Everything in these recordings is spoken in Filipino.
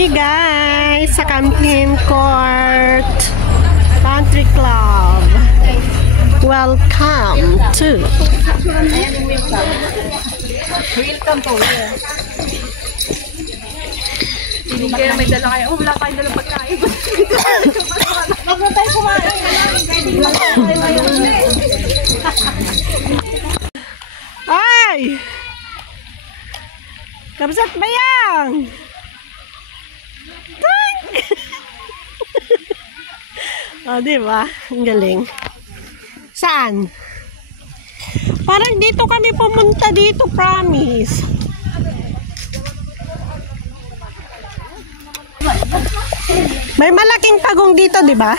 kami guys sa Campion Court Country Club. Welcome to Hindi kayo may dala kayo. Wala tayong dalang pagkain. Wag na tayo kumain. Ay! Kapsat bayang! O, diba? Ang galing. Saan? Parang dito kami pumunta dito, promise. May malaking pagong dito, di ba?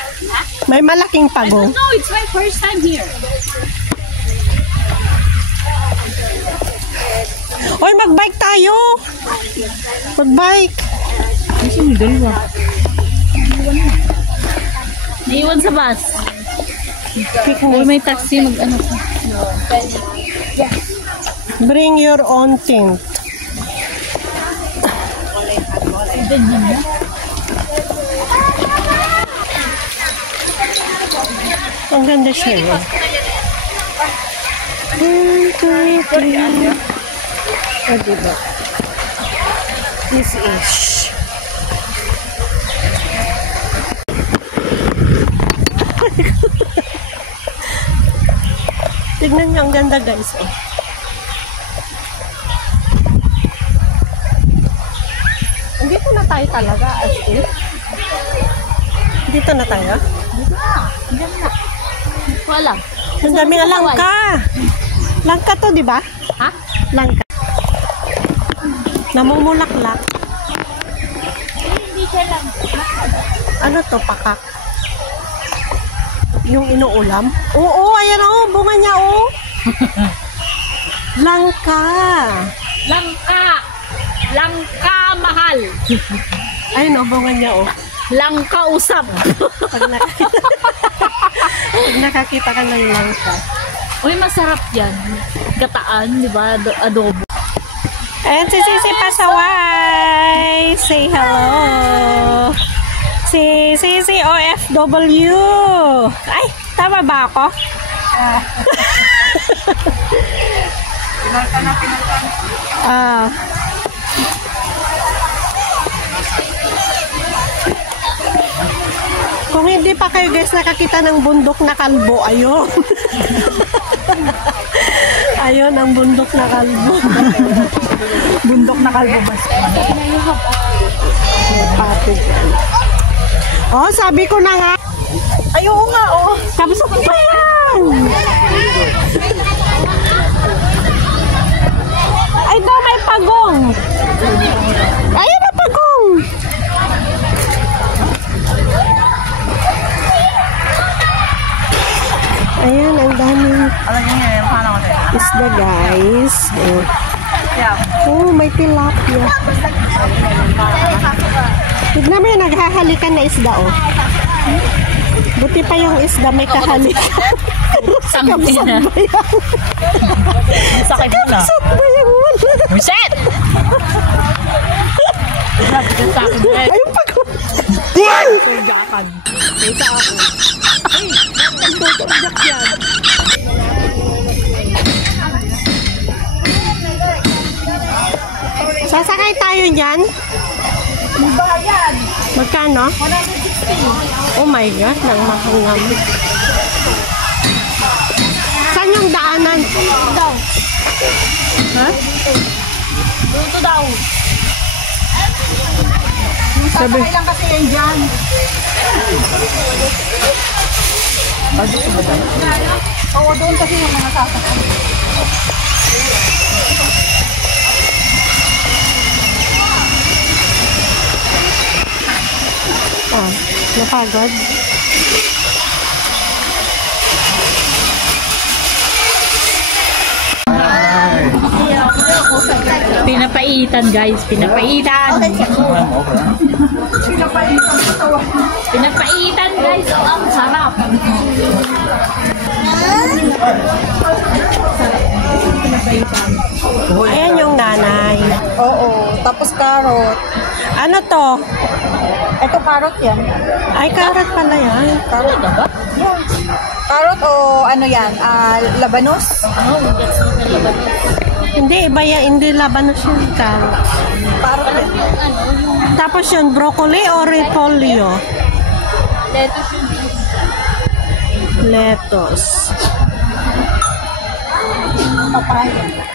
May malaking pagong. No, it's my first time here. Oy, mag-bike tayo. Mag-bike. Naiwan sa bus. Uy, may taxi. Mag-ano ka. Bring your own tent. Ang ganda siya. O, diba? This is tignan niyo, ang ganda guys. Oh. Dito na tayo talaga as in. Dito na tayo? Dito na. Diyan na. Wala. Ang dami nga langka. Langka to, di ba? Ha? Langka. Namumulaklak. Hindi siya lang. Ano to, pakak? Yung inuulam? Oo, ayan o, bunga niya o. Langka. Langka. Langka mahal. Ayun o, bunga niya o. Langka usap. Pag nakakita ka ng langka. Uy, masarap yan. Gataan, di ba? Adobo. And si Sisi Pasaway. Say hello. Si Sisi OFW. Ay, tama ba ako? Kung hindi pa kayo guys nakakita ng bundok na kalbo, ayun. Ayun ang bundok na kalbo. Bundok na kalbo ba? Oh, sabi ko na nga. Ay, oo nga, oo. Kabusok pa yan. Ay, daw may pagong. Ayun na pagong. Ayan, ang daming isda guys. Oh, may tilapia. Tignan mo yung naghahalikan na isda oh. Buti pa yung isda may kahalikan. Sakap ba yan? Sakit na. Sakap ba yan? Reset! Ayun pagong. Tulgakan. Kita ako. Ay, nagtutulgak yan. Sasakay tayo dyan? Bayan. Magkano? 160. Oh my God, nang mahal naman. Saan yung daanan? Daw. Ha? Dito daw. Sabi. Sasakay lang kasi yan dyan. Oo, doon kasi yung mga sasakay. Oh, napagod. Pinapaitan guys, pinapaitan. Pinapaitan guys, oh, ang sarap. Ayan yung nanay. Oo, tapos carrot. Ano to? Ito carrot yan. Ay, carrot pala yan. Carrot na ba? Yeah. Carrot o ano yan? Labanos? Hindi, iba yan. Hindi labanos yung carrot. Carrot yan. Tapos yun, broccoli o repolyo? Lettuce. Papaya.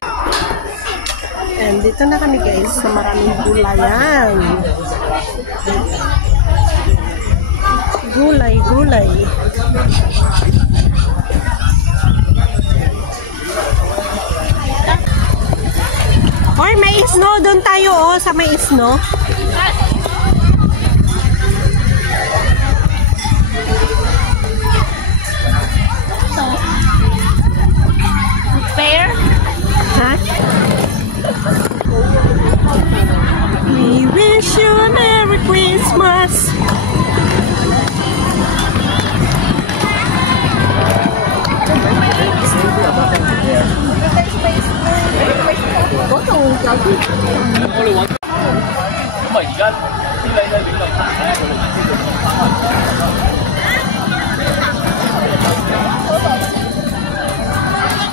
And dito na kami guys sa maraming gulayan. Gulay. Or may isno doon tayo sa may isno. Fair? Ha? We wish you a Merry Christmas.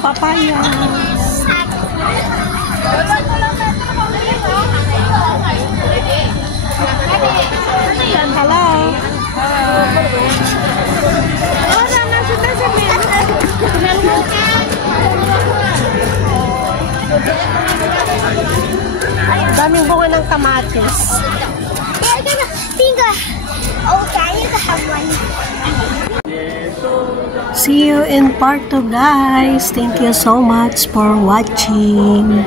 Papaya. Hello. Daming bunga ng kamatis. See you in part 2 guys. Thank you so much for watching.